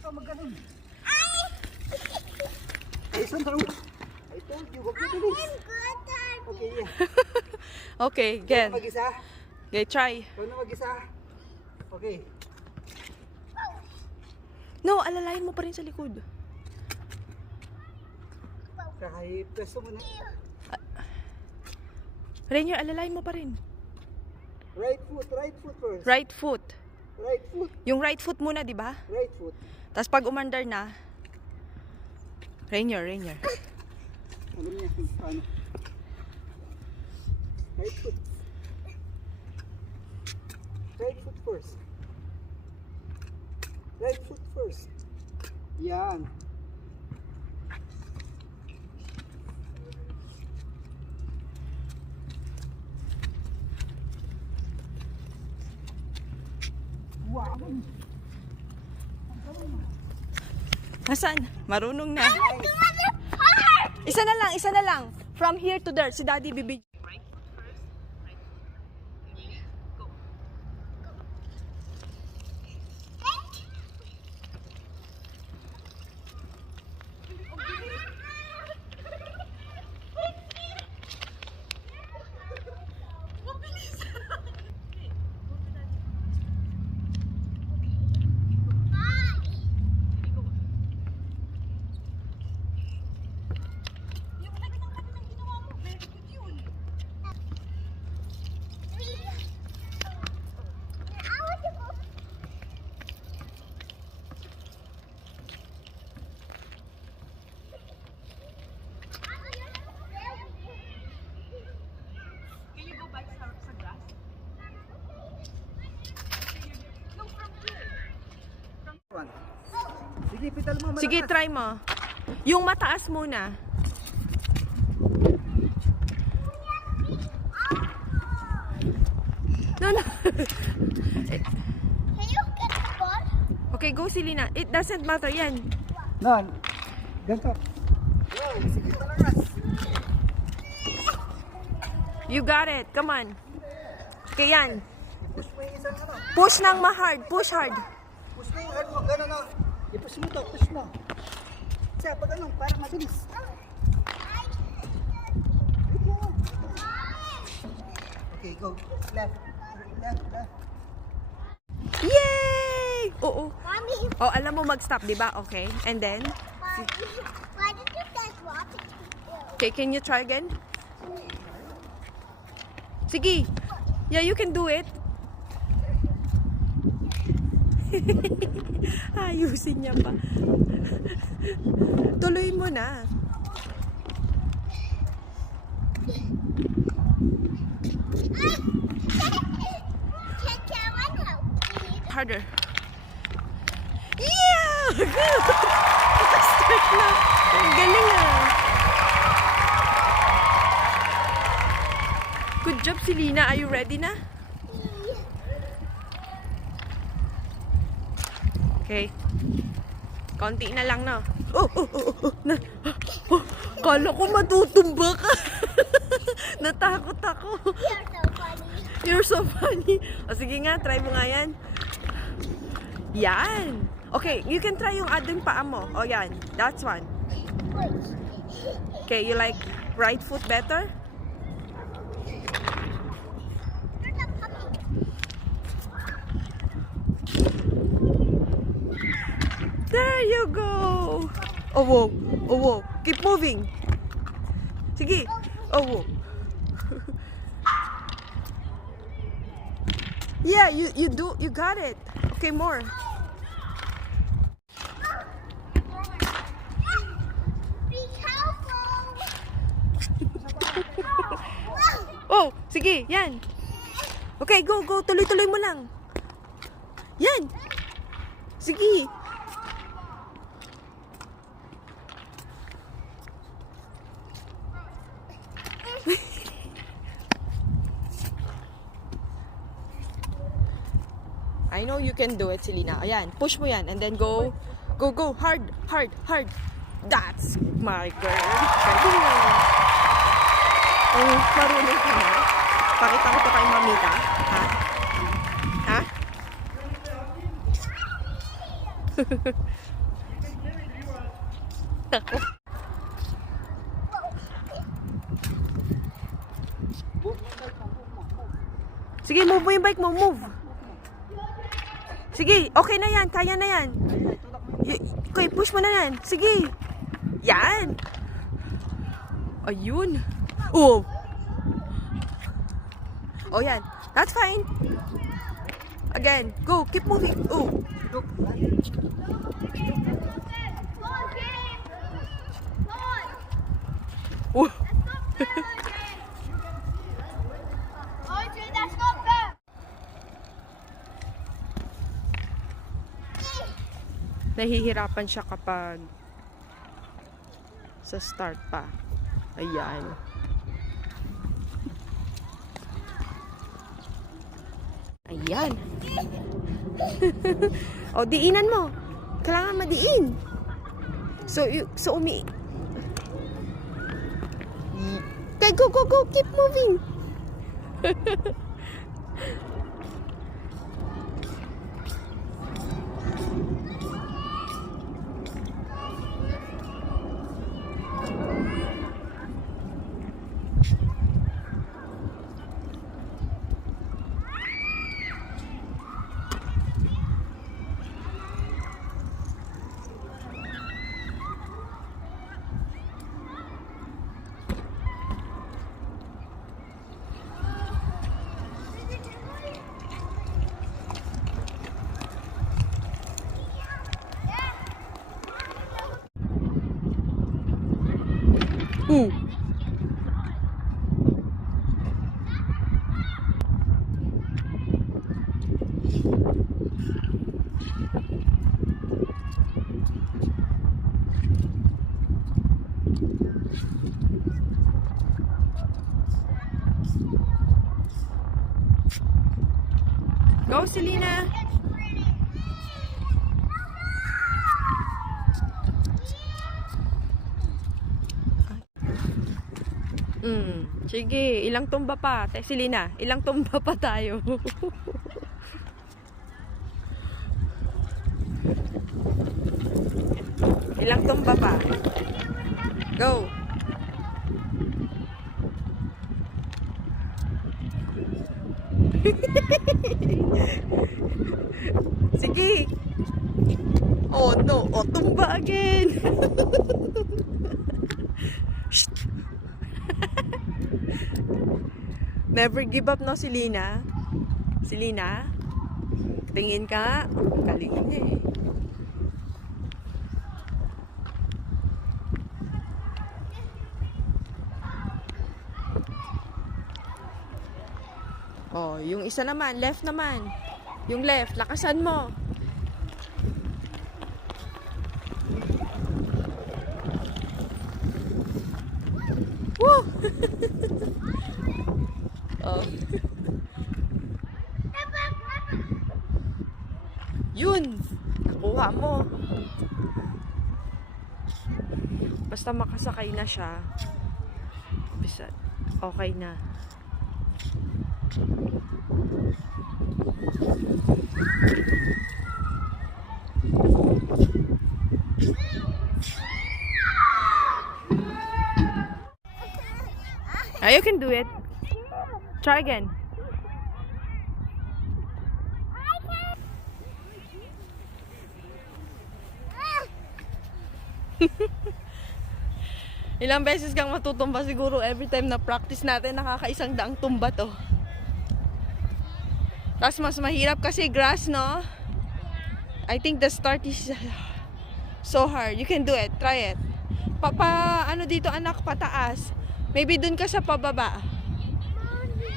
ka magganon. Ay, Sandra. I told you, wag mo tulis. Okay, yeah. Okay, again. Mag-isa? Okay, try. Ikaw na mag-isa? Okay. No, alalayan mo pa rin sa likod. Kahit preso mo na. Rainier, alalayan mo pa rin. Right foot first. Right foot. Right foot. Yung right foot muna, di ba? Right foot. Tapos pag umandar na, Rainier. Alam niya kung paano. Right foot. Right foot first. Right foot first. Yan. Wow. Hasan, marunong na. Isa na lang. From here to there, si Daddy bibig. Sige, pital mo. Malakas. Sige, try mo. Yung mataas muna. No. Can you get the ball? Okay, go Selena. It doesn't matter yan. No, ganito. Wow, sige, malakas. You got it. Come on. Okay, yan. Push mo yung isang ano. Push nang ma-hard. Push hard. Push mo yung ano, gano'n na. I-push mo to, push mo. Siya, pag anong, parang mabilis. Okay, go. Left. Yay! Oo. Mommy, Oh, alam mo mag-stop, di ba? Okay. And then, why did you guys watch it? okay, can you try again? Sige. Yeah, you can do it. Ayusin niya pa. Tuloy mo na. Can Cameron help me? Harder. Yeah! Good! Start na. Ang galing ah. Good job, Selena. Are you ready na? Okay. Konti na lang na. Kala ko matutumba ka. Natakot ako. You're so funny. You're so funny. O sige nga, try mo nga yan. Yan. Okay, you can try yung ading paa mo. O yan, that's one. Okay, you like right foot better? You're the puppy. There you go. Oh, whoa. Oh, whoa. Keep moving. Sige. Oh, whoa. Yeah, you got it. Okay, more. Be careful. Oh, sige, yan. Okay, go. Tuloy-tuloy mo lang. Yan. Sige. I know you can do it, Selena. Ayan, push mo yan. And then go. Hard. That's my girl. Galing na. Oh, marunong ka na. Pakita ko to kay mamita. Ha? Sige, move mo yung bike mo, move. Sige, okay na yan, kaya na yan. Okay, push mo na yan. Sige. Yan. Ayun. Oh. Oh, yan. That's fine. Again, go, keep moving. Oh. Oh. That's not fair. Nahihirapan siya kapag sa start pa. Ayan. Ayan. O, diinan mo. Kailangan madiin. So umi... Okay, go, go, go. Keep moving. Ooh. Go, Selena. Sige, ilang tumba pa? Selena, ilang tumba pa tayo? Ilang tumba pa? Go! Sige! Oh no! Oh, tumba again! Never give up, no, Selena? Selena? Tingin ka? Galing niya eh. Oh, yung isa naman, left naman. Yung left, lakasan mo. Woo! Oh. Yun! Nakuha mo. Basta makasakay na siya. Bisa, okay na. You can do it. Try again. Ilang beses kang matutumba siguro every time na practice natin, nakakaisang daang tumba to. Tapos mas mahirap kasi grass, no? I think the start is so hard. You can do it. Try it. Ano dito anak, pataas. Maybe dun ka sa pababa.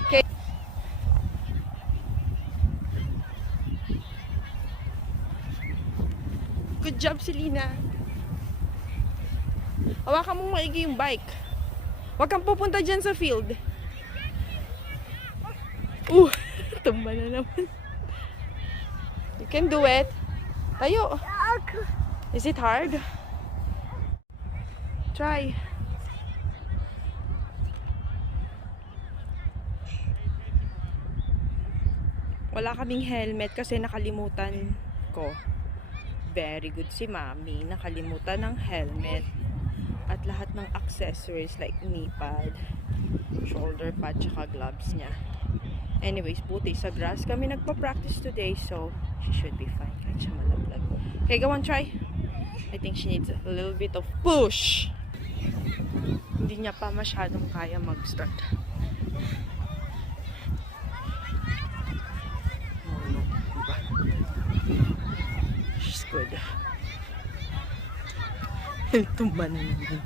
Okay. Good job, Selena. Hawakan mong maigi yung bike. Huwag kang pupunta dyan sa field. Tumba na naman. You can do it. Tayo. Is it hard? Try. Wala kaming helmet kasi nakalimutan ko. very good si Mami. Nakalimutan ng helmet at lahat ng accessories like knee pad, shoulder pad, tsaka gloves niya. Anyways, buti sa grass kami nagpa-practice today, so she should be fine kahit siya malaglag. Okay, go on, try. I think she needs a little bit of push. Hindi niya pa masyadong kaya mag-start. Oh no, diba? She's good. Tumanin.